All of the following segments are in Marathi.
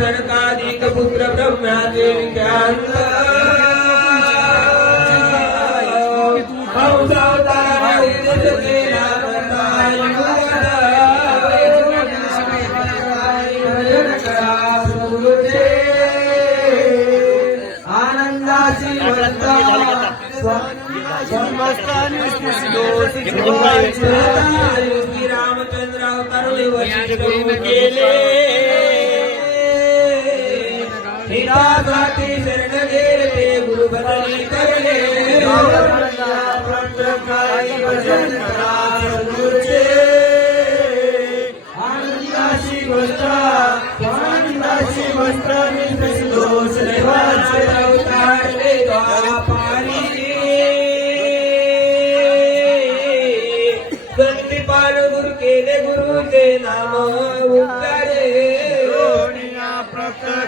जनकादिक पुत्र ब्रह्माचे विख्यात आनंदाची रामचंद्र अवतार केले हितासाठी शरण गेले गुरु भजनी करले आनंदाची गोष्ट आनंदाची गोष्ट दोष अवतारले द्वापारी संदीपान गुरु केले गुरुचे नाम उच्चारे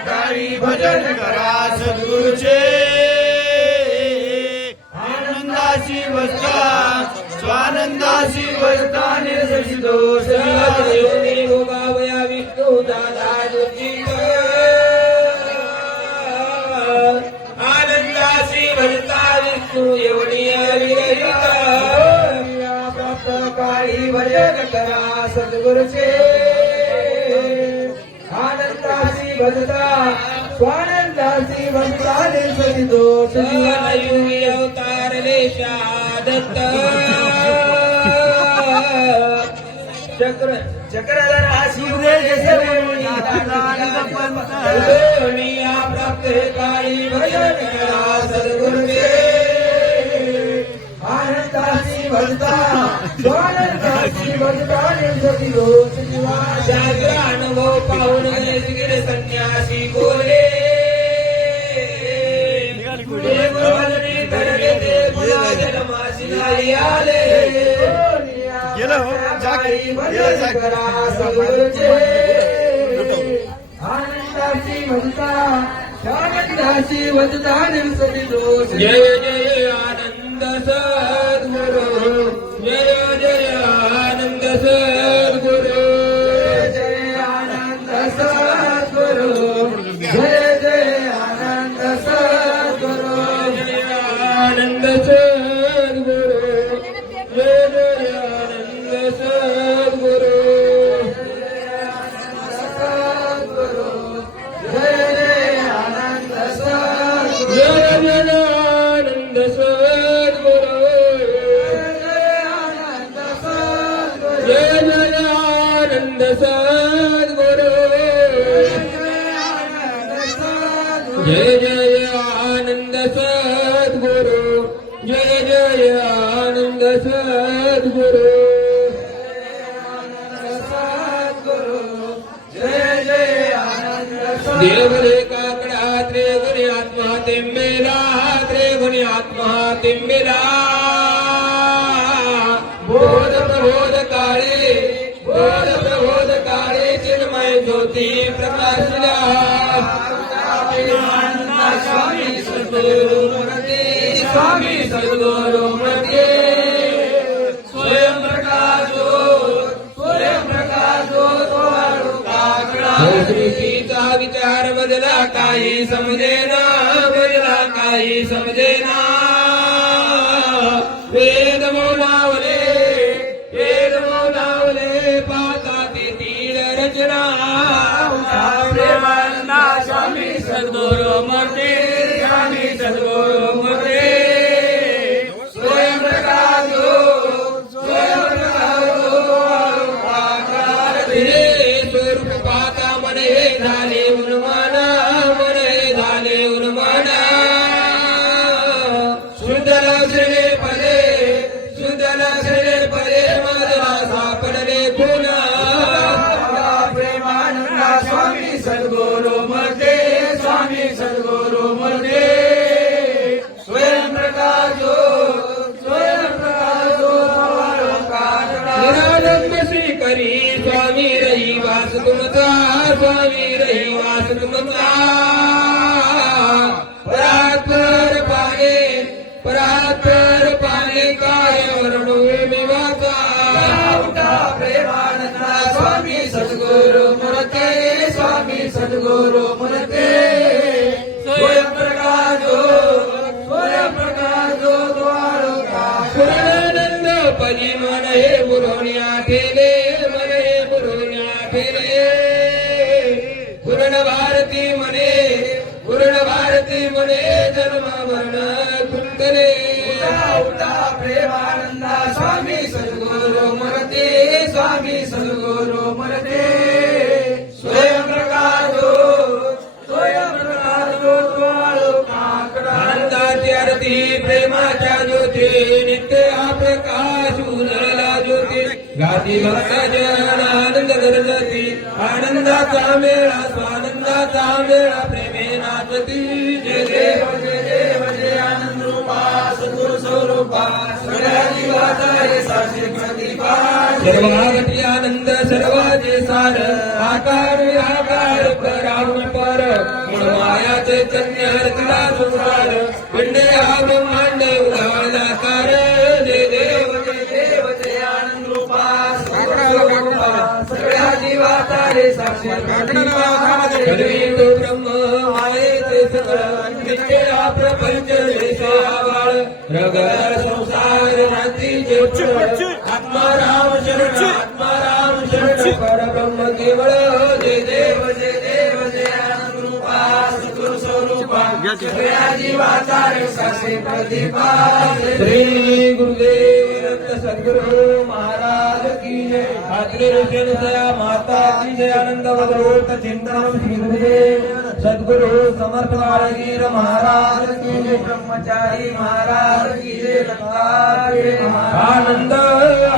काही भजन करा सद्गुरूचे आनंदाची वस्ता स्वानंदाची वस्ता निर्दोष दोष भोगावया विष्णू दादा आनंदाची वस्ता विष्णू एवढी प्राप्त काही भजन करा सद्गुरूचे आनंदाची भजता स्वानंदाची भजता निर्दोष दोष युगी अवतारले शादत्त चक्रधरा शिवरे प्राप्त काही भजन करा सद्गुरूचे आनंदाची भजता स्वानंदाची भजता निर्दोष दोष शास्त्र अनुभव पाहून गिर संन्यासी बोले भजनी करले ते मुला जन्मासी नाही आले भजन करा सद्गुरूचे आनंदाची भजता स्वानंदाची भजता निर्दोष दोष जय जय आनंद सद्गुरु जय जय आनंद सद्गुरु जय आनंद सद्गुरु जय जय आनंद सद्गुरु जय आनंद सद्गुरु जय जय आनंद सद्गुरु जय जय आनंद सद्गुरु जय जय आनंद सद्गुरु जय जय आनंद सद्गुरु जय जय आनंद सद्गुरु जय जय आनंद सद्गुरु जय जय आनंद देवरे काकडा त्रिगुणी आत्मा तिम्मेला त्रिगुणी आत्मा तिम्मेला बोध प्रबोध काळे बोध प्रबोध काळे चिन्मय ज्योती प्रकाशला स्वामी सद्गुरु मूर्ती स्वामी सद्गुरु मूर्ती स्वयं प्रकाशो सृष्टीचा विचार बदला काही समजेना बदला काही समजेना वेद मौलावले पाता तेथील रचना प्रेमानंदा स्वामी सद्गुरु मूर्ती स्वामी सद्गुरु मूर्ती स्वयं प्रकाश स्वरूप पाहता मन हे झाले उन्मान मन हे झाले उन्मान शुद्धल श्री पदे मला सापडले पुन्हा प्रेमानंदा स्वामी सद्गुरु मूर्ती स्वामी सद्गुरु मूर्ती स्वयं प्रकाशो निरालंब श्री करी स्वामी रहिवास तुमचा स्वामी रहिवास तुमचा परात्पर पाने काय वर्णू विवाचा प्रेमानंदा स्वामी सद्गुरु मूर्ते स्वामी सद्गुरु मूर्ते स्वयंप्रकाशो द्वारका पूर्णानंद परी मन हे पुरवण्या केले मन हे पुरवण्या केले पूर्ण भारती म्हणे जन्म मरण कुंडले उठा प्रेमानंदा स्वामी सद्गुरु मूर्ते स्वामी सद्गुरु मूर्ते स्वयंप्रकाशो आनंदाची आरती प्रेमाच्या ज्योती नित्य हा प्रकाश उजळला ज्योती गाती भक्तजन आनंद गरजती आनंदाचा मेळा स्वानंदाचा मेळा प्रेमे नाचती जय देव जय देव जय आनंद रूपा सद्गुरु स्वरूपा सगळ्या जीवाचा हे साक्षी प्रतिभा सर्वागती आनंद सर्वाचे सार आकार परावण पर मूळ माया चैतन्य हरतीला संसार पिंडे हा ब्रह्मांड उदाहरणा कार जय देव जय आनंद रूपा स्वरूपा सगळ्या जीवाचा रे साक्षी तो ब्रह्म मायेचे सगळं नित्य हा प्रपंच देशावाळ रगळ संसार नातीचे आत्मा राम शरण परब्रह्म केवळ जय देव जय आनंद रूपा सद्गुरु स्वरूपा सगळ्या जीवाचा रे साक्षी प्रतिभा श्री गुरुदेव दत्त सद्गुरु महाराज की जय आत्रे ऋषेण सया माता की जय आनंद अवधूत चिंतनम श्री गुरुदेव सद्गुरु समर्थ बाळगीर महाराज की जय ब्रह्मचारी महाराज की जय आनंद